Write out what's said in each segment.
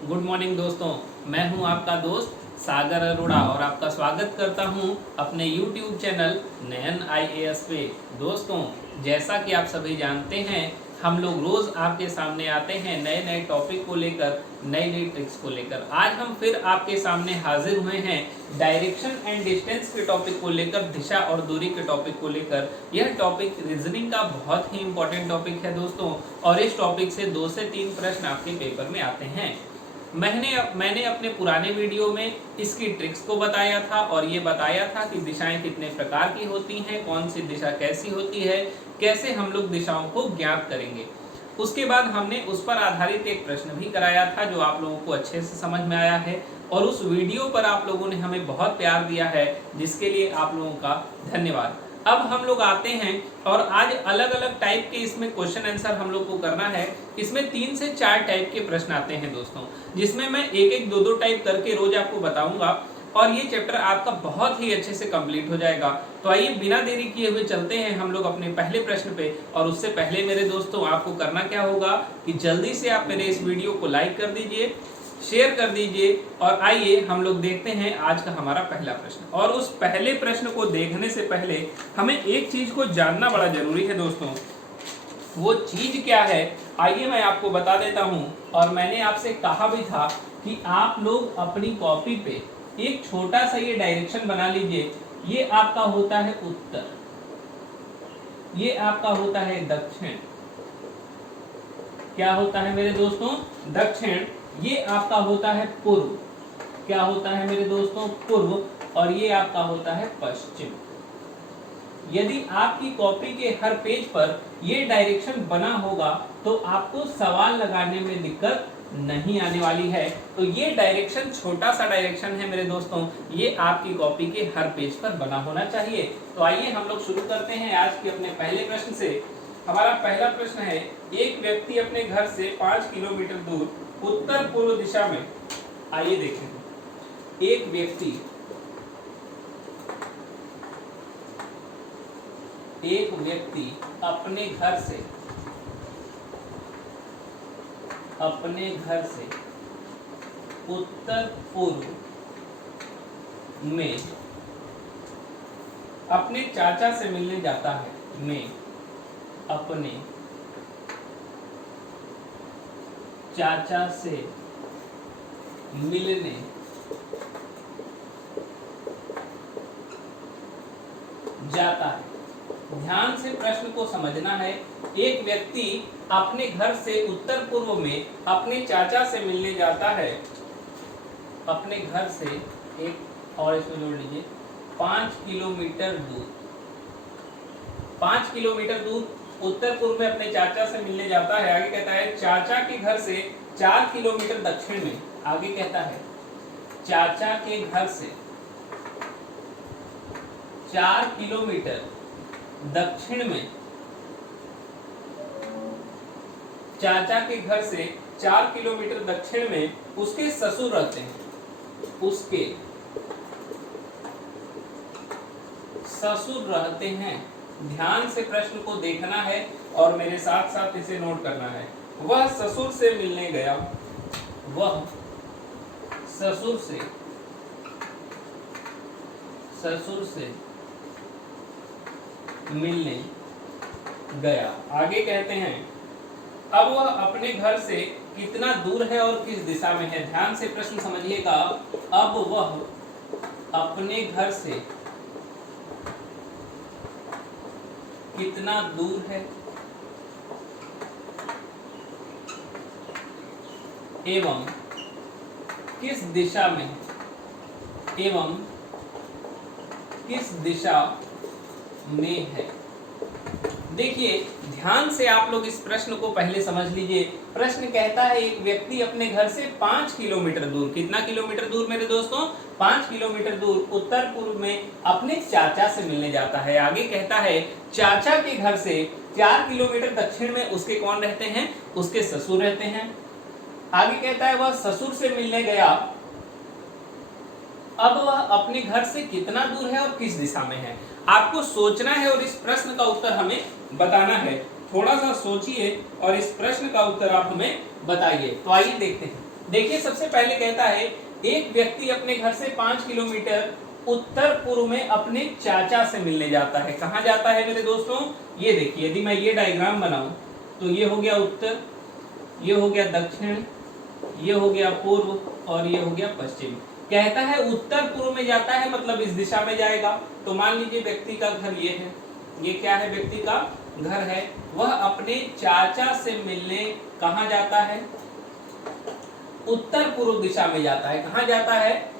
Good morning दोस्तों, मैं हूं आपका दोस्त सागर अरोड़ा और आपका स्वागत करता हूं अपने यूट्यूब चैनल नयन IAS पे। दोस्तों, जैसा कि आप सभी जानते हैं, हम लोग रोज़ आपके सामने आते हैं नए नए टॉपिक को लेकर, नई नई ट्रिक्स को लेकर। आज हम फिर आपके सामने हाजिर हुए हैं डायरेक्शन एंड डिस्टेंस के टॉपिक को लेकर, दिशा और दूरी के टॉपिक को लेकर। यह टॉपिक रीजनिंग का बहुत ही इंपॉर्टेंट टॉपिक है दोस्तों, और इस टॉपिक से 2 से 3 प्रश्न आपके पेपर में आते हैं। मैंने अपने पुराने वीडियो में इसकी ट्रिक्स को बताया था और ये बताया था कि दिशाएं कितने प्रकार की होती हैं, कौन सी दिशा कैसी होती है, कैसे हम लोग दिशाओं को ज्ञात करेंगे। उसके बाद हमने उस पर आधारित एक प्रश्न भी कराया था जो आप लोगों को अच्छे से समझ में आया है, और उस वीडियो पर आप लोगों ने हमें बहुत प्यार दिया है, जिसके लिए आप लोगों का धन्यवाद। अब हम लोग आते हैं और आज अलग अलग टाइप के इसमें क्वेश्चन आंसर हम लोग को करना है। इसमें 3 से 4 टाइप के प्रश्न आते हैं दोस्तों, जिसमें मैं एक एक दो टाइप करके रोज आपको बताऊंगा, और ये चैप्टर आपका बहुत ही अच्छे से कंप्लीट हो जाएगा। तो आइए बिना देरी किए हुए चलते हैं हम लोग अपने पहले प्रश्न पे। और उससे पहले मेरे दोस्तों, आपको करना क्या होगा कि जल्दी से आप मेरे इस वीडियो को लाइक कर दीजिए, शेयर कर दीजिए, और आइए हम लोग देखते हैं आज का हमारा पहला प्रश्न। और उस पहले प्रश्न को देखने से पहले हमें एक चीज को जानना बड़ा जरूरी है दोस्तों। वो चीज क्या है, आइए मैं आपको बता देता हूं। और मैंने आपसे कहा भी था कि आप लोग अपनी कॉपी पे एक छोटा सा ये डायरेक्शन बना लीजिए। ये आपका होता है उत्तर, ये आपका होता है दक्षिण। क्या होता है मेरे दोस्तों? दक्षिण। ये आपका होता है पूर्व। क्या होता है मेरे दोस्तों? पूर्व। और ये आपका होता है पश्चिम। यदि आपकी कॉपी के हर पेज पर ये डायरेक्शन बना होगा तो आपको सवाल लगाने में दिक्कत नहीं आने वाली है। तो ये डायरेक्शन छोटा सा डायरेक्शन है मेरे दोस्तों, ये आपकी कॉपी के हर पेज पर बना होना चाहिए। तो आइए हम लोग शुरू करते हैं आज के अपने पहले प्रश्न से। हमारा पहला प्रश्न है, एक व्यक्ति अपने घर से 5 किलोमीटर दूर उत्तर पूर्व दिशा में, आइए देखें, एक व्यक्ति अपने घर से उत्तर पूर्व में अपने चाचा से मिलने जाता है। अपने चाचा से मिलने जाता है। ध्यान से प्रश्न को समझना है। एक व्यक्ति अपने घर से उत्तर पूर्व में अपने चाचा से मिलने जाता है। अपने घर से एक और इसमें जोड़ लीजिए 5 किलोमीटर दूर, 5 किलोमीटर दूर उत्तर पूर्व में अपने चाचा से मिलने जाता है। आगे कहता है चाचा के घर से 4 किलोमीटर दक्षिण में। आगे कहता है चाचा के घर से 4 किलोमीटर दक्षिण में, चाचा के घर से 4 किलोमीटर दक्षिण में उसके ससुर रहते हैं। उसके ससुर रहते हैं। ध्यान से प्रश्न को देखना है और मेरे साथ साथ इसे नोट करना है। वह ससुर से मिलने गया। वह ससुर से मिलने गया। आगे कहते हैं अब वह अपने घर से कितना दूर है और किस दिशा में है। ध्यान से प्रश्न समझिएगा। अब वह अपने घर से कितना दूर है एवं किस दिशा में है, एवं किस दिशा में है। देखिए, ध्यान से आप लोग इस प्रश्न को पहले समझ लीजिए। प्रश्न कहता है एक व्यक्ति अपने घर से 5 किलोमीटर दूर, कितना किलोमीटर दूर मेरे दोस्तों? 5 किलोमीटर दूर उत्तर पूर्व में अपने चाचा से मिलने जाता है। आगे कहता है चाचा के घर से 4 किलोमीटर दक्षिण में उसके कौन रहते हैं? उसके ससुर रहते हैं। आगे कहता है वह ससुर से मिलने गया। अब वह अपने घर से कितना दूर है और किस दिशा में है। आपको सोचना है और इस प्रश्न का उत्तर हमें बताना है। थोड़ा सा सोचिए और इस प्रश्न का उत्तर आप हमें बताइए। तो आइए देखते हैं। देखिए सबसे पहले कहता है एक व्यक्ति अपने घर से 5 किलोमीटर उत्तर पूर्व में अपने चाचा से मिलने जाता है। कहाँ जाता है मेरे दोस्तों? ये देखिए, यदि मैं ये डायग्राम बनाऊं तो ये हो गया उत्तर, ये हो गया दक्षिण, ये हो गया पूर्व और ये हो गया पश्चिम। कहता है उत्तर पूर्व में जाता है, मतलब इस दिशा में जाएगा। तो मान लीजिए व्यक्ति का घर ये है, ये क्या है? व्यक्ति का घर है। वह अपने चाचा से मिलने कहाँ जाता है? उत्तर पूर्व दिशा में जाता है। कहाँ जाता है?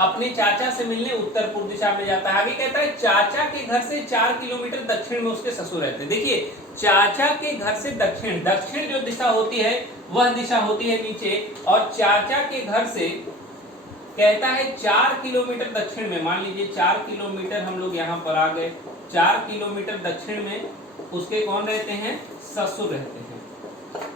अपने चाचा से मिलने उत्तर पूर्व दिशा में जाता है। आगे कहता है चाचा के घर से 4 किलोमीटर दक्षिण में उसके ससुर रहते हैं। देखिए चाचा के घर से दक्षिण, दक्षिण जो दिशा होती है वह दिशा होती है नीचे, और चाचा के घर से कहता है 4 किलोमीटर दक्षिण में, मान लीजिए 4 किलोमीटर हम लोग यहाँ पर आ गए, 4 किलोमीटर दक्षिण में उसके कौन रहते हैं? ससुर रहते हैं।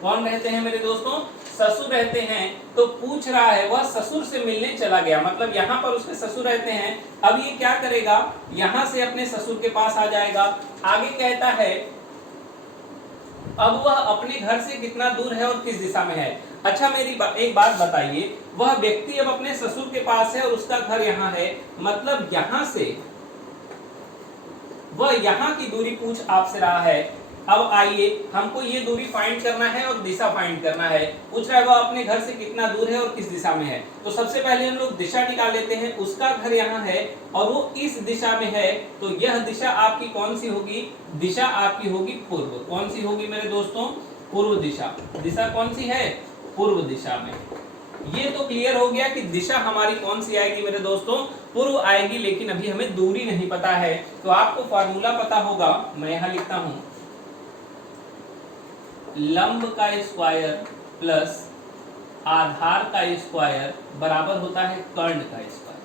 कौन रहते हैं मेरे दोस्तों? ससुर रहते हैं। तो पूछ रहा है वह ससुर से मिलने चला गया, मतलब यहाँ पर उसके ससुर रहते हैं। अब ये क्या करेगा? यहाँ से अपने ससुर के पास आ जाएगा। आगे कहता है अब वह अपने घर से कितना दूर है और किस दिशा में है। अच्छा मेरी एक बात बताइए, वह व्यक्ति अब अपने ससुर के पास है और उसका घर यहाँ है, मतलब यहाँ से वह यहाँ की दूरी पूछ आपसे रहा है। अब आइए हमको ये दूरी फाइंड करना है और दिशा फाइंड करना है। पूछ रहा है वह अपने घर से कितना दूर है और किस दिशा में है। तो सबसे पहले हम लोग दिशा निकाल लेते हैं। उसका घर यहाँ है और वो इस दिशा में है, तो यह दिशा आपकी कौन सी होगी? दिशा आपकी होगी पूर्व। कौन सी होगी मेरे दोस्तों? पूर्व दिशा। दिशा कौन सी है? पूर्व दिशा में। ये तो क्लियर हो गया कि दिशा हमारी कौन सी आएगी मेरे दोस्तों? पूर्व आएगी, लेकिन अभी हमें दूरी नहीं पता है। तो आपको फॉर्मूला पता होगा, मैं यहाँ लिखता हूं, लंब का स्क्वायर प्लस आधार का स्क्वायर बराबर होता है कर्ण का स्क्वायर।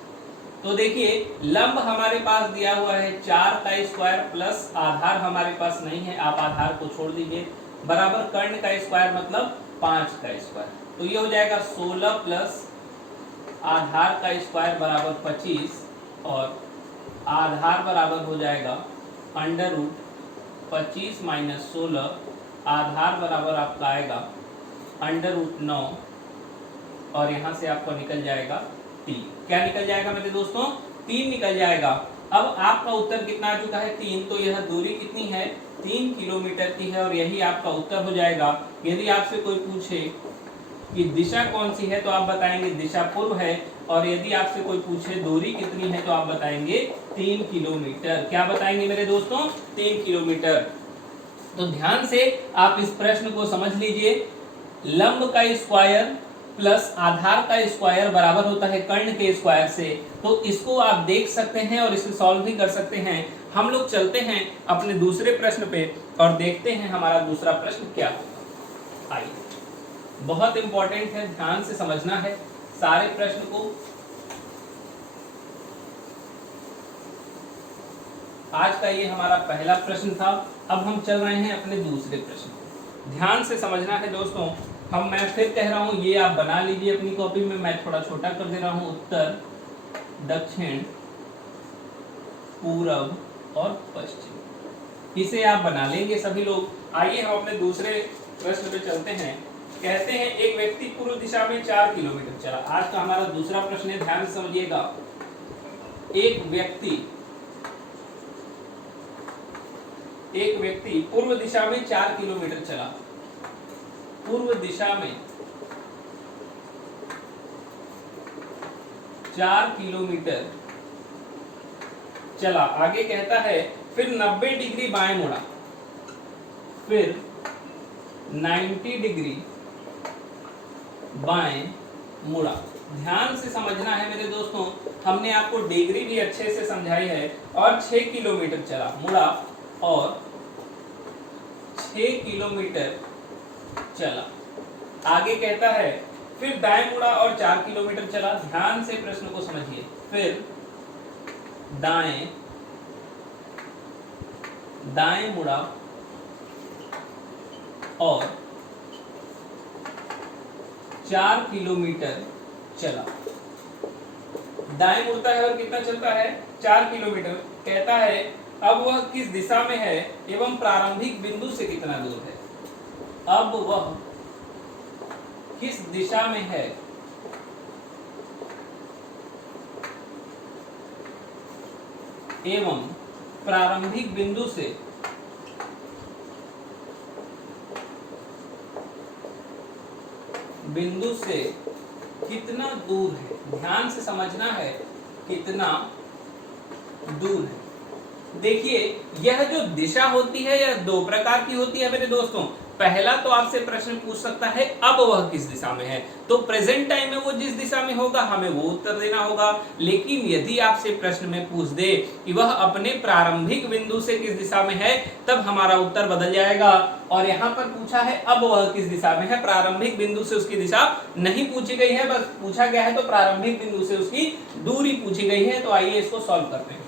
तो देखिए लंब हमारे पास दिया हुआ है 4 का स्क्वायर प्लस आधार हमारे पास नहीं है, आप आधार को छोड़ दीजिए, बराबर कर्ण का स्क्वायर मतलब 5 का स्क्वायर। तो ये हो जाएगा 16 प्लस आधार का स्क्वायर बराबर 25 और आधार बराबर हो जाएगा अंडर रूट 25 माइनस 16, आधार बराबर आपका आएगा अंडर रूट 9 और यहाँ से आपको निकल जाएगा 3। क्या निकल जाएगा मेरे दोस्तों? 3 निकल जाएगा। अब आपका उत्तर कितना आ चुका है? 3। तो यह दूरी कितनी है? 3 किलोमीटर की है और यही आपका उत्तर हो जाएगा। यदि आपसे कोई पूछे कि दिशा कौन सी है तो आप बताएंगे दिशा पूर्व है, और यदि आपसे कोई पूछे दूरी कितनी है तो आप बताएंगे 3 किलोमीटर। क्या बताएंगे मेरे दोस्तों? 3 किलोमीटर। तो ध्यान से आप इस प्रश्न को समझ लीजिए। लंब का स्क्वायर प्लस आधार का स्क्वायर बराबर होता है कर्ण के स्क्वायर से। तो इसको आप देख सकते हैं और इसे सॉल्व भी कर सकते हैं। हम लोग चलते हैं अपने दूसरे प्रश्न पे और देखते हैं हमारा दूसरा प्रश्न क्या होगा। आइए, बहुत इंपॉर्टेंट है, ध्यान से समझना है सारे प्रश्न को। आज का ये हमारा पहला प्रश्न था। अब हम चल रहे हैं अपने दूसरे प्रश्न को। ध्यान से समझना है दोस्तों। मैं फिर कह रहा हूं, ये आप बना लीजिए अपनी कॉपी में, मैं थोड़ा छोटा कर दे रहा हूं। उत्तर, दक्षिण, पूरब और पश्चिम, इसे आप बना लेंगे सभी लोग। आइए हम अपने दूसरे प्रश्न पे चलते हैं। कहते हैं एक व्यक्ति पूर्व दिशा में 4 किलोमीटर चला। आज का हमारा दूसरा प्रश्न है, ध्यान से समझिएगा। एक व्यक्ति पूर्व दिशा में 4 किलोमीटर चला। पूर्व दिशा में 4 किलोमीटर चला। आगे कहता है फिर 90 डिग्री बाएं मुड़ा, फिर 90 डिग्री बाएं मुड़ा। ध्यान से समझना है मेरे दोस्तों, हमने आपको डिग्री भी अच्छे से समझाई है। और 6 किलोमीटर चला, मुड़ा और 6 किलोमीटर चला। आगे कहता है फिर दाएं मुड़ा और 4 किलोमीटर चला। ध्यान से प्रश्न को समझिए। फिर दाएं मुड़ा और 4 किलोमीटर चला। दाएं मुड़ता है और कितना चलता है? 4 किलोमीटर। कहता है अब वह किस दिशा में है एवं प्रारंभिक बिंदु से कितना दूर है। अब वह किस दिशा में है एवं प्रारंभिक बिंदु से कितना दूर है। ध्यान से समझना है कितना दूर है। देखिए यह जो दिशा होती है यह दो प्रकार की होती है मेरे दोस्तों। पहला तो आपसे प्रश्न पूछ सकता है अब वह किस दिशा में है, तो प्रेजेंट टाइम में वो जिस दिशा में होगा हमें वो उत्तर देना होगा। लेकिन यदि आपसे प्रश्न में पूछ दे कि वह अपने प्रारंभिक बिंदु से किस दिशा में है, तब हमारा उत्तर बदल जाएगा। और यहाँ पर पूछा है अब वह किस दिशा में है, प्रारंभिक बिंदु से उसकी दिशा नहीं पूछी गई है, बस पूछा गया है तो प्रारंभिक बिंदु से उसकी दूरी पूछी गई है। तो आइए इसको सॉल्व करते हैं।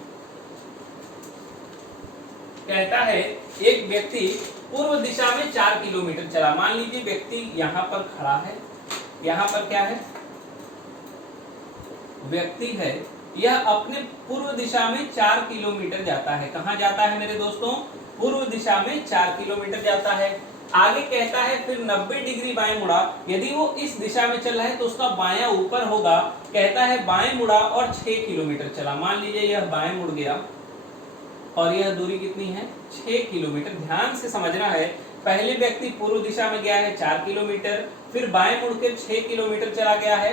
कहता है एक व्यक्ति पूर्व दिशा में 4 किलोमीटर चला। मान लीजिए व्यक्ति यहां पर खड़ा है, यहां पर क्या है, व्यक्ति है, यह अपने पूर्व दिशा में 4 किलोमीटर जाता है। कहां जाता है मेरे दोस्तों, पूर्व दिशा में 4 किलोमीटर जाता है। आगे कहता है फिर 90 डिग्री बाएं मुड़ा। यदि वो इस दिशा में चल रहा है तो उसका बायां ऊपर होगा। कहता है बाएं मुड़ा और 6 किलोमीटर चला। मान लीजिए यह बाएं मुड़ गया और यह दूरी कितनी है, 6 किलोमीटर। ध्यान से समझना है, पहले व्यक्ति पूर्व दिशा में गया है 4 किलोमीटर, फिर बाएं मुड़कर 6 किलोमीटर चला गया है।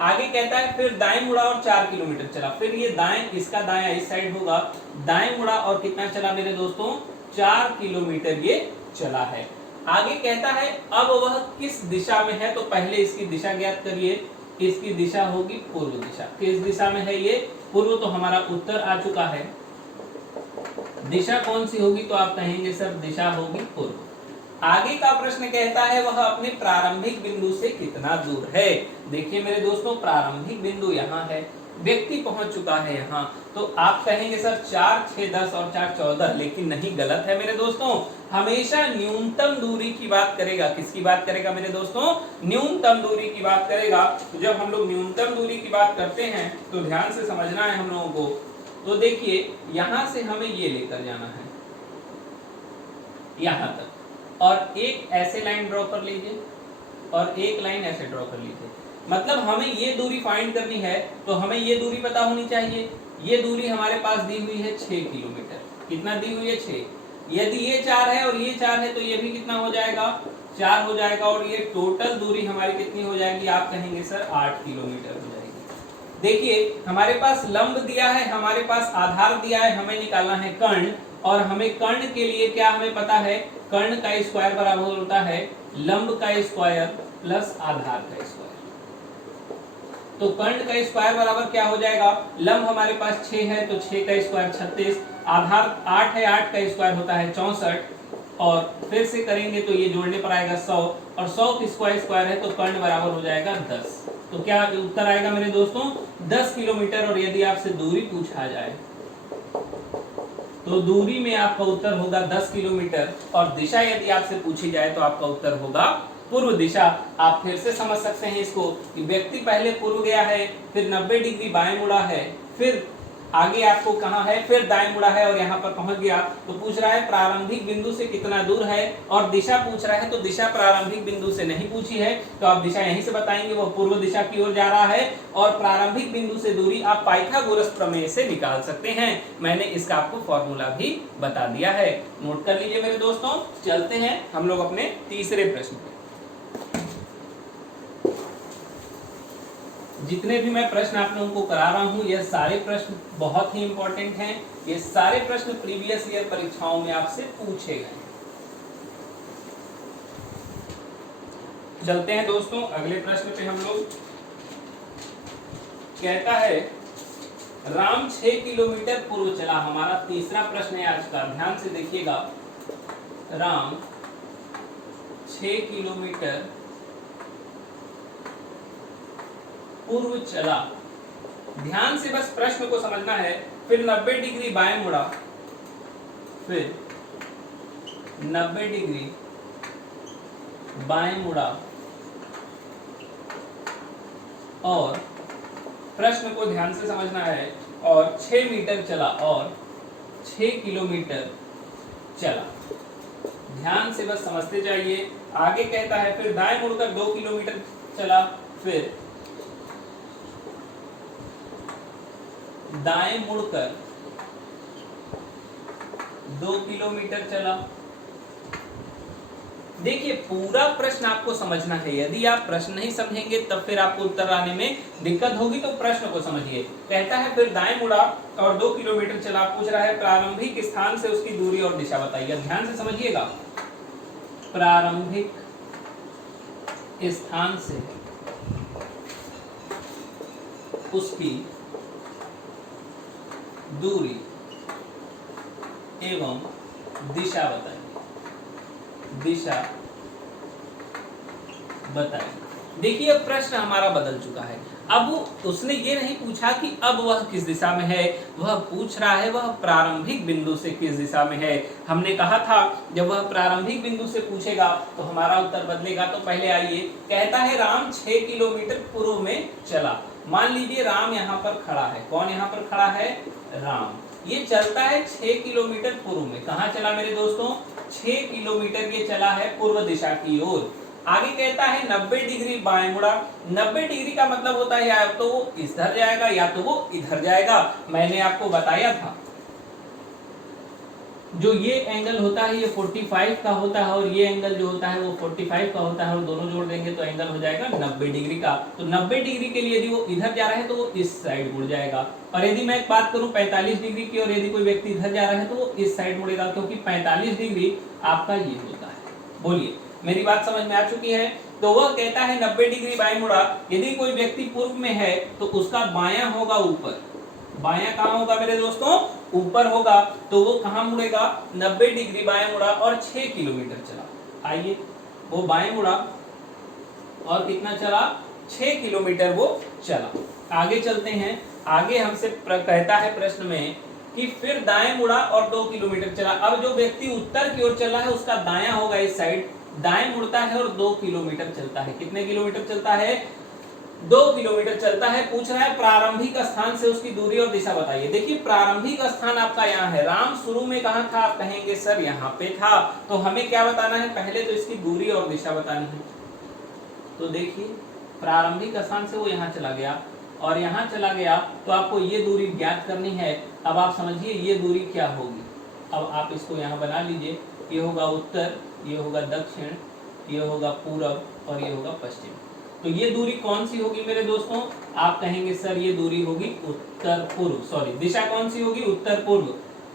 आगे कहता है फिर दाएं मुड़ा और 4 किलोमीटर चला। फिर ये दाएं, इसका दायां इस साइड होगा, दाएं मुड़ा और कितना चला मेरे दोस्तों, 4 किलोमीटर ये चला है। आगे कहता है अब वह किस दिशा में है, तो पहले इसकी दिशा ज्ञात करिए। इसकी दिशा होगी पूर्व दिशा। किस दिशा में है ये, पूर्व, तो हमारा उत्तर आ चुका है। दिशा कौन सी होगी, तो आप कहेंगे सर दिशा होगी पूर्व। आगे का प्रश्न कहता है वह अपने प्रारंभिक बिंदु से कितना दूर है। देखिए मेरे दोस्तों, प्रारंभिक बिंदु यहाँ है, व्यक्ति पहुंच चुका है यहाँ, तो आप कहेंगे सर 4, 6, 10 और 4, 14। लेकिन नहीं, गलत है मेरे दोस्तों। हमेशा न्यूनतम दूरी की बात करेगा। किसकी बात करेगा मेरे दोस्तों, न्यूनतम दूरी की बात करेगा। तो जब हम लोग न्यूनतम दूरी की बात करते हैं तो ध्यान से समझना है हम लोगों को। तो देखिए यहां से हमें ये लेकर जाना है यहां तक, और एक ऐसे लाइन ड्रॉ कर लीजिए और एक लाइन ऐसे ड्रॉ कर लीजिए। मतलब हमें ये दूरी फाइंड करनी है, तो हमें ये दूरी पता होनी चाहिए। ये दूरी हमारे पास दी हुई है 6 किलोमीटर। कितना दी हुई है, 6। यदि ये 4 है और ये 4 है तो ये भी कितना हो जाएगा, 4 हो जाएगा। और ये टोटल दूरी हमारी कितनी हो जाएगी, आप कहेंगे सर 8 किलोमीटर हो जाएगी। देखिए हमारे पास लंब दिया है, हमारे पास आधार दिया है, हमें निकालना है कर्ण। और हमें कर्ण के लिए क्या हमें पता है, कर्ण का स्क्वायर बराबर होता है लंब का स्क्वायर प्लस आधार का स्क्वायर। तो कर्ण का स्क्वायर बराबर क्या हो जाएगा, लंब हमारे पास 6 है तो 6 का स्क्वायर 36, आधार 8 है, 8 का स्क्वायर होता है 64, और फिर से करेंगे तो ये जोड़ने पर आएगा 100, और 100 की स्क्वायर है तो कर्ण बराबर हो जाएगा 10। तो क्या उत्तर आएगा मेरे दोस्तों, 10 किलोमीटर। और यदि आपसे दूरी पूछा जाए तो दूरी में आपका उत्तर होगा 10 किलोमीटर, और दिशा यदि आपसे पूछी जाए तो आपका उत्तर होगा पूर्व दिशा। आप फिर से समझ सकते हैं इसको कि व्यक्ति पहले पूर्व गया है, फिर 90 डिग्री बाएं मुड़ा है, फिर आगे आपको कहां है, फिर दाएं मुड़ा है और यहां पर पहुंच गया। तो पूछ रहा है प्रारंभिक बिंदु से कितना दूर है, और दिशा पूछ रहा है, तो दिशा प्रारंभिक बिंदु से नहीं पूछी है, तो आप दिशा यहीं से बताएंगे, वो पूर्व दिशा की ओर जा रहा है। और प्रारंभिक बिंदु से दूरी आप पाइथागोरस प्रमेय से निकाल सकते हैं। मैंने इसका आपको फॉर्मूला भी बता दिया है, नोट कर लीजिए मेरे दोस्तों। चलते हैं हम लोग अपने तीसरे प्रश्न पे। जितने भी मैं प्रश्न आप लोगों को करा रहा हूं, ये सारे प्रश्न बहुत ही इंपॉर्टेंट हैं। ये सारे प्रश्न प्रीवियस ईयर परीक्षाओं में आपसे पूछे गए। चलते हैं दोस्तों अगले प्रश्न पे हम लोग। कहता है राम 6 किलोमीटर पूर्व चला। हमारा तीसरा प्रश्न है आज का, ध्यान से देखिएगा। राम 6 किलोमीटर पूर्व चला। ध्यान से बस प्रश्न को समझना है। फिर 90 डिग्री बाएं मुड़ा, फिर 90 डिग्री बाएं मुड़ा, और प्रश्न को ध्यान से समझना है, और 6 मीटर चला, और 6 किलोमीटर चला। ध्यान से बस समझते जाइए। आगे कहता है फिर दाएं मुड़कर 2 किलोमीटर चला, फिर दाएं मुड़कर 2 किलोमीटर चला। देखिए पूरा प्रश्न आपको समझना है, यदि आप प्रश्न नहीं समझेंगे तब फिर आपको उत्तर आने में दिक्कत होगी, तो प्रश्न को समझिए। कहता है फिर दाएं मुड़ा और 2 किलोमीटर चला। पूछ रहा है प्रारंभिक स्थान से उसकी दूरी और दिशा बताइए। ध्यान से समझिएगा, प्रारंभिक स्थान से उसकी दूरी एवं दिशा बताइए, दिशा बताइए। देखिए अब प्रश्न हमारा बदल चुका है। अब उसने ये नहीं पूछा कि अब वह किस दिशा में है, वह पूछ रहा है वह प्रारंभिक बिंदु से किस दिशा में है। हमने कहा था जब वह प्रारंभिक बिंदु से पूछेगा तो हमारा उत्तर बदलेगा। तो पहले आइए, कहता है राम 6 किलोमीटर पूर्व में चला। मान लीजिए राम यहाँ पर खड़ा है। कौन यहाँ पर खड़ा है? राम। ये चलता है 6 किलोमीटर पूर्व में। कहाँ चला मेरे दोस्तों? 6 किलोमीटर ये चला है पूर्व दिशा की ओर। आगे कहता है 90 डिग्री बाएं मुड़ा। 90 डिग्री का मतलब होता है या तो वो इधर जाएगा या तो वो इधर जाएगा। मैंने आपको बताया था जो ये एंगल होता है ये 45 का होता है और ये एंगल जो होता है वो 45 का होता है, और दोनों जोड़ देंगे तो एंगल हो जाएगा 90 डिग्री का। तो 90 डिग्री के लिए यदि वो इधर जा रहा है तो वो इस साइड मुड़ जाएगा, और यदि मैं बात करूं 45 डिग्री की और यदि कोई व्यक्ति इधर जा रहा है तो वो इस साइड मुड़ेगा, क्योंकि 45 डिग्री आपका ये होता है। बोलिए मेरी बात समझ में आ चुकी है? तो वह कहता है 90 डिग्री बाएं मुड़ा। यदि कोई व्यक्ति पूर्व में है तो उसका बायां होगा ऊपर। बायां कहां होगा मेरे दोस्तों? ऊपर होगा। तो वो कहां मुड़ेगा? 90 डिग्री बाएं मुड़ा और 6 किलोमीटर चला। आइए, वो बाएं मुड़ा और कितना चला? 6 किलोमीटर वो चला। आगे चलते हैं। आगे हमसे कहता है प्रश्न में कि फिर दाएं मुड़ा और 2 किलोमीटर चला। अब जो व्यक्ति उत्तर की ओर चला है उसका दायां होगा इस साइड, दाएं मुड़ता है और 2 किलोमीटर चलता है। कितने किलोमीटर चलता है? 2 किलोमीटर चलता है। पूछ रहा है प्रारंभिक स्थान से उसकी दूरी और दिशा बताइए। देखिए प्रारंभिक स्थान आपका यहाँ है। राम शुरू में कहाँ था? आप कहेंगे सर यहाँ पे था। तो हमें क्या बताना है? पहले तो इसकी दूरी और दिशा बतानी है। तो देखिए प्रारंभिक स्थान से वो यहाँ चला गया और यहाँ चला गया, तो आपको ये दूरी ज्ञात करनी है। अब आप समझिए ये दूरी क्या होगी। अब आप इसको यहाँ बना लीजिए। ये होगा उत्तर, ये होगा दक्षिण, ये होगा पूरब और ये होगा पश्चिम। तो ये दूरी कौन सी होगी मेरे दोस्तों? आप कहेंगे सर ये दूरी होगी उत्तर पूर्व, सॉरी दिशा कौन सी होगी? उत्तर पूर्व।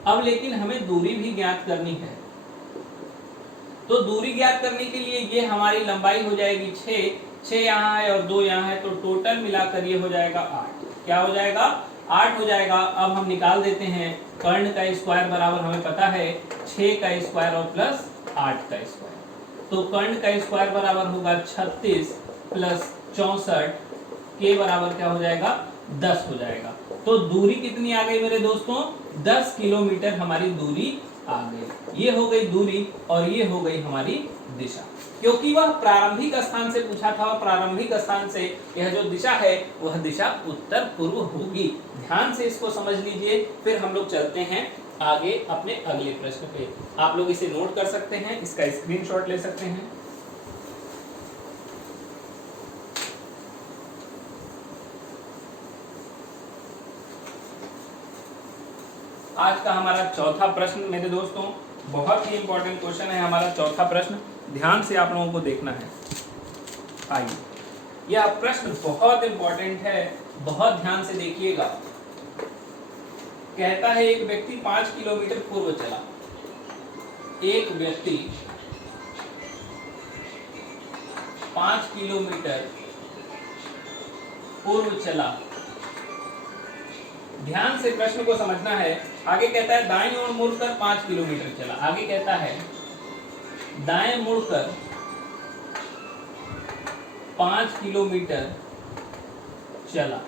अब लेकिन हमें दूरी भी ज्ञात करनी है। तो दूरी ज्ञात करने के लिए ये हमारी लंबाई हो जाएगी 6 यहाँ है और 2 यहाँ है, तो टोटल मिलाकर ये हो जाएगा 8। क्या हो जाएगा? 8 हो जाएगा। अब हम निकाल देते हैं। कर्ण का स्क्वायर बराबर हमें पता है 6 का स्क्वायर और प्लस 8 का स्क्वायर। तो कर्ण का स्क्वायर बराबर होगा 36 प्लस 64 के बराबर क्या हो जाएगा? 10 हो जाएगा। तो दूरी कितनी आ गई मेरे दोस्तों? 10 किलोमीटर हमारी दूरी आ गई। ये हो गई दूरी और ये हो गई हमारी दिशा, क्योंकि वह प्रारंभिक स्थान से पूछा था। प्रारंभिक स्थान से यह जो दिशा है वह दिशा उत्तर पूर्व होगी। ध्यान से इसको समझ लीजिए। फिर हम लोग चलते हैं आगे अपने अगले प्रश्न पे। आप लोग इसे नोट कर सकते हैं, इसका स्क्रीनशॉट ले सकते हैं। आज का हमारा चौथा प्रश्न मेरे दोस्तों बहुत ही इंपॉर्टेंट क्वेश्चन है। हमारा चौथा प्रश्न ध्यान से आप लोगों को देखना है। आइए, यह प्रश्न बहुत इंपॉर्टेंट है, बहुत ध्यान से देखिएगा। कहता है एक व्यक्ति 5 किलोमीटर पूर्व चला। एक व्यक्ति 5 किलोमीटर पूर्व चला। ध्यान से प्रश्न को समझना है। आगे कहता है दाएं ओर मुड़कर 5 किलोमीटर चला। आगे कहता है दाएं मुड़कर 5 किलोमीटर चला।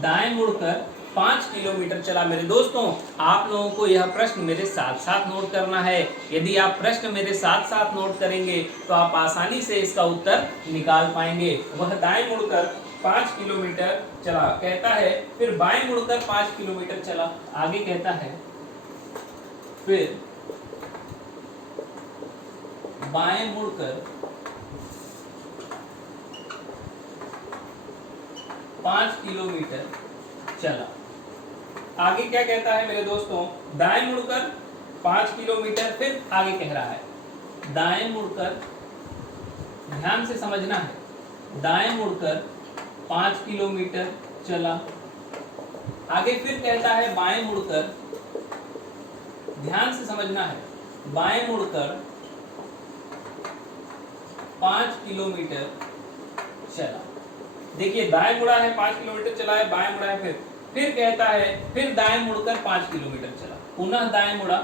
दाएं मुड़कर 5 किलोमीटर चला। मेरे दोस्तों आप लोगों को यह प्रश्न मेरे साथ साथ नोट करना है। यदि आप प्रश्न मेरे साथ साथ नोट करेंगे तो आप आसानी से इसका उत्तर निकाल पाएंगे। वह दाएं मुड़कर 5 किलोमीटर चला। कहता है फिर बाएं मुड़कर 5 किलोमीटर चला। आगे कहता है फिर बाएं मुड़कर 5 किलोमीटर चला। आगे क्या कहता है मेरे दोस्तों? दाएं मुड़कर 5 किलोमीटर, फिर आगे कह रहा है दाएं मुड़कर, ध्यान से समझना है, दाएं मुड़कर 5 किलोमीटर चला। आगे फिर कहता है बाएं मुड़कर, ध्यान से समझना है, बाएं मुड़कर 5 किलोमीटर चला। देखिए दाएं मुड़ा है 5 किलोमीटर चला है, बाएं मुड़ा है, फिर कहता है फिर दाएं मुड़कर 5 किलोमीटर चला, पुनः दाएं मुड़ा,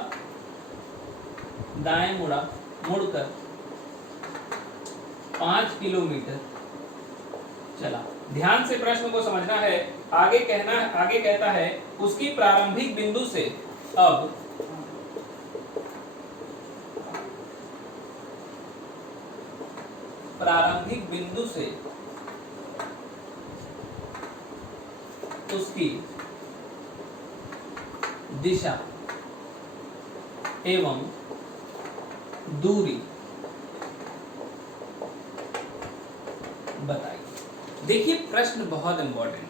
दाएं मुड़ा, मुड़कर 5 किलोमीटर चला। ध्यान से प्रश्न को समझना है। आगे कहता है उसकी प्रारंभिक बिंदु से अब प्रारंभिक बिंदु से उसकी दिशा एवं दूरी बताइए। देखिए प्रश्न बहुत इंपॉर्टेंट है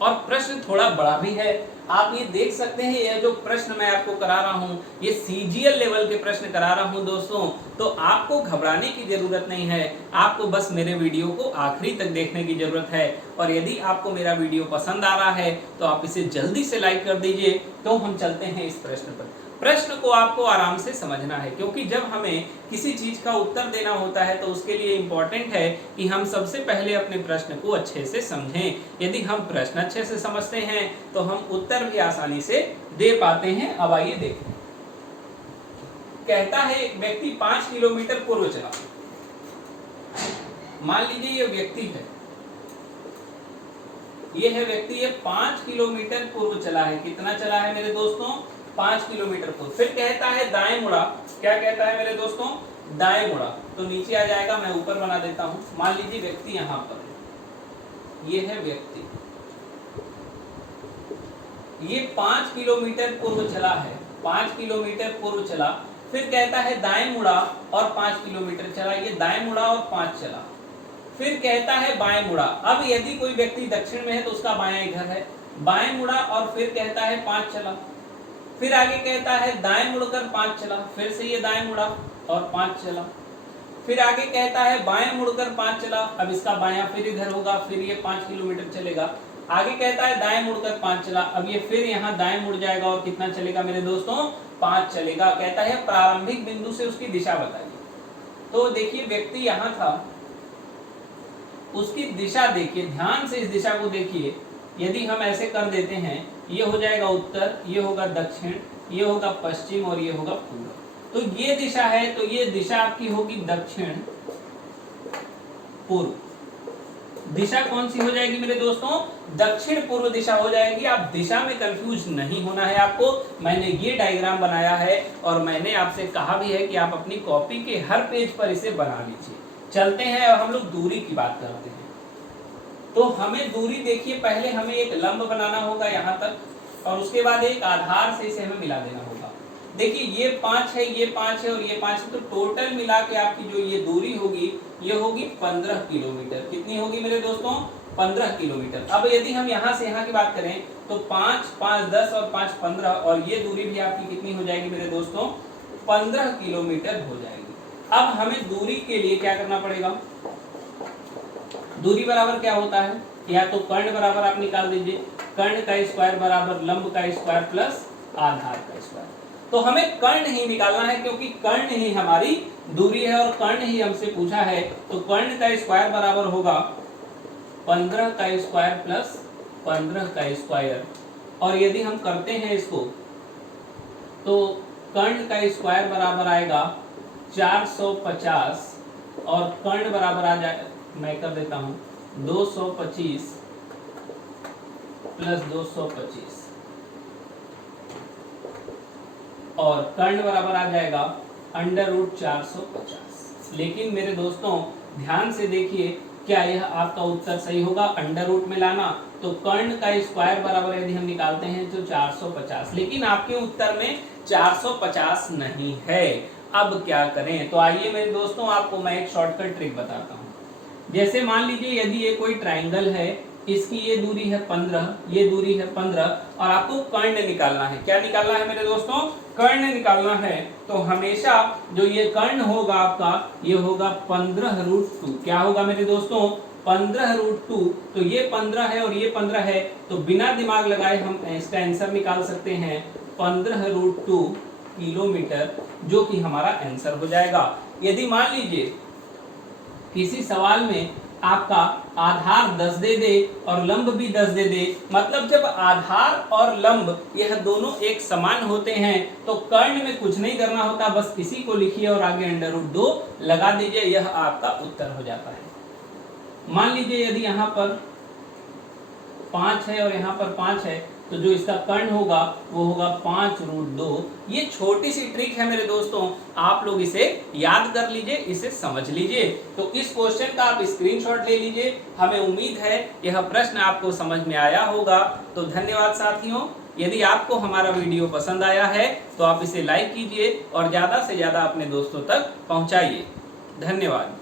और प्रश्न थोड़ा बड़ा भी है। आप ये देख सकते हैं, ये जो प्रश्न मैं आपको करा रहा हूं ये सीजीएल लेवल के प्रश्न करा रहा हूं दोस्तों, तो आपको घबराने की जरूरत नहीं है। आपको बस मेरे वीडियो को आखिरी तक देखने की जरूरत है और यदि आपको मेरा वीडियो पसंद आ रहा है तो आप इसे जल्दी से लाइक कर दीजिए। तो हम चलते हैं इस प्रश्न पर। प्रश्न को आपको आराम से समझना है, क्योंकि जब हमें किसी चीज का उत्तर देना होता है तो उसके लिए इंपॉर्टेंट है कि हम सबसे पहले अपने प्रश्न को अच्छे से समझें। यदि हम प्रश्न अच्छे से समझते हैं तो हम उत्तर भी आसानी से दे पाते हैं। अब आइए देखें। कहता है एक व्यक्ति 5 किलोमीटर पूर्व चला। मान लीजिए ये व्यक्ति है, ये है व्यक्ति, ये 5 किलोमीटर पूर्व चला है। कितना चला है मेरे दोस्तों? 5 किलोमीटर पूर्व। फिर कहता है दाएं मुड़ा। क्या कहता है मेरे दोस्तों? दाएं मुड़ा। तो नीचे आ जाएगा, मैं ऊपर बना देता हूं। मान लीजिए व्यक्ति यहां पर है, ये है व्यक्ति, ये 5 किलोमीटर पूर्व चला है, 5 किलोमीटर पूर्व चला। फिर कहता है दाएं मुड़ा और 5 किलोमीटर चला। ये दाएं मुड़ा और 5 चला। फिर कहता है बाएं मुड़ा। अब यदि कोई व्यक्ति दक्षिण में है तो उसका बायां इधर है, बाएं मुड़ा और फिर कहता है 5 चला। फिर आगे कहता है दाएं मुड़कर 5 चला। फिर से ये दाएं मुड़ा और 5 चला। फिर आगे कहता है बाएं मुड़कर 5 चला। अब इसका बायां फिर इधर होगा, फिर ये 5 किलोमीटर चलेगा। आगे कहता है दाएं मुड़कर 5 चला। अब ये फिर यहाँ दाएं मुड़ जाएगा और कितना चलेगा मेरे दोस्तों? 5 चलेगा। कहता है प्रारंभिक बिंदु से उसकी दिशा बताइए। तो देखिए व्यक्ति यहाँ था, उसकी दिशा देखिए, ध्यान से इस दिशा को देखिए। यदि हम ऐसे कर देते हैं, ये हो जाएगा उत्तर, ये होगा दक्षिण, ये होगा पश्चिम और ये होगा पूर्व। तो ये दिशा है, तो ये दिशा आपकी होगी दक्षिण पूर्व। दिशा कौन सी हो जाएगी मेरे दोस्तों? दक्षिण पूर्व दिशा हो जाएगी। आप दिशा में कंफ्यूज नहीं होना है आपको। मैंने ये डायग्राम बनाया है और मैंने आपसे कहा भी है कि आप अपनी कॉपी के हर पेज पर इसे बना लीजिए। चलते हैं और हम लोग दूरी की बात करते हैं। तो हमें दूरी देखिए, पहले हमें एक लंब बनाना होगा यहाँ तक और उसके बाद एक आधार से इसे हमें मिला देना होगा। देखिए ये 5 है, ये 5 है और ये 5 है, तो टोटल मिला के आपकी जो ये दूरी होगी ये होगी 15 किलोमीटर। कितनी होगी मेरे दोस्तों? 15 किलोमीटर। अब यदि हम यहाँ से यहाँ की बात करें तो 5, 5, 10 और 5, 15 और ये दूरी भी आपकी कितनी हो जाएगी मेरे दोस्तों? 15 किलोमीटर हो जाएगी। अब हमें दूरी के लिए क्या करना पड़ेगा? दूरी बराबर क्या होता है? या तो कर्ण बराबर आप निकाल दीजिए, कर्ण का स्क्वायर बराबर लंब का स्क्वायर प्लस आधार का स्क्वायर। तो हमें कर्ण ही निकालना है क्योंकि कर्ण ही हमारी दूरी है और कर्ण ही हमसे पूछा है। तो कर्ण का स्क्वायर बराबर होगा 15 का स्क्वायर प्लस 15 का स्क्वायर। और यदि हम करते हैं इसको तो कर्ण का स्क्वायर बराबर आएगा 450 और कर्ण बराबर आ जाए, मैं कर देता हूं 225 प्लस 225 और कर्ण बराबर आ जाएगा √450। लेकिन मेरे दोस्तों ध्यान से देखिए, क्या यह आपका उत्तर सही होगा? अंडर रूट में लाना, तो कर्ण का स्क्वायर बराबर यदि हम निकालते हैं तो 450, लेकिन आपके उत्तर में 450 नहीं है। अब क्या करें? तो आइए मेरे दोस्तों आपको मैं एक शॉर्टकट ट्रिक बताता हूं। जैसे मान लीजिए यदि ये कोई ट्राइंगल है इसकी ये दूरी है 15, ये दूरी है 15 और आपको कर्ण निकालना है। क्या निकालना है मेरे दोस्तों? कर्ण निकालना है। तो हमेशा जो ये कर्ण होगा आपका, ये होगा 15√2। क्या होगा मेरे दोस्तों? 15√2। तो ये 15 है और ये 15 है, तो बिना दिमाग लगाए हम इसका आंसर निकाल सकते हैं 15√2 किलोमीटर, जो कि हमारा आंसर हो जाएगा। यदि मान लीजिए किसी सवाल में आपका आधार 10 दे दे और लंब भी 10 दे दे, मतलब जब आधार और लंब यह दोनों एक समान होते हैं तो कर्ण में कुछ नहीं करना होता, बस इसी को लिखिए और आगे √2 लगा दीजिए, यह आपका उत्तर हो जाता है। मान लीजिए यदि यहाँ पर 5 है और यहाँ पर 5 है, तो जो इसका कर्ण होगा वो होगा 5√2। ये छोटी सी ट्रिक है मेरे दोस्तों, आप लोग इसे याद कर लीजिए, इसे समझ लीजिए। तो इस क्वेश्चन का आप स्क्रीनशॉट ले लीजिए। हमें उम्मीद है यह प्रश्न आपको समझ में आया होगा। तो धन्यवाद साथियों। यदि आपको हमारा वीडियो पसंद आया है तो आप इसे लाइक कीजिए और ज़्यादा से ज़्यादा अपने दोस्तों तक पहुँचाइए। धन्यवाद।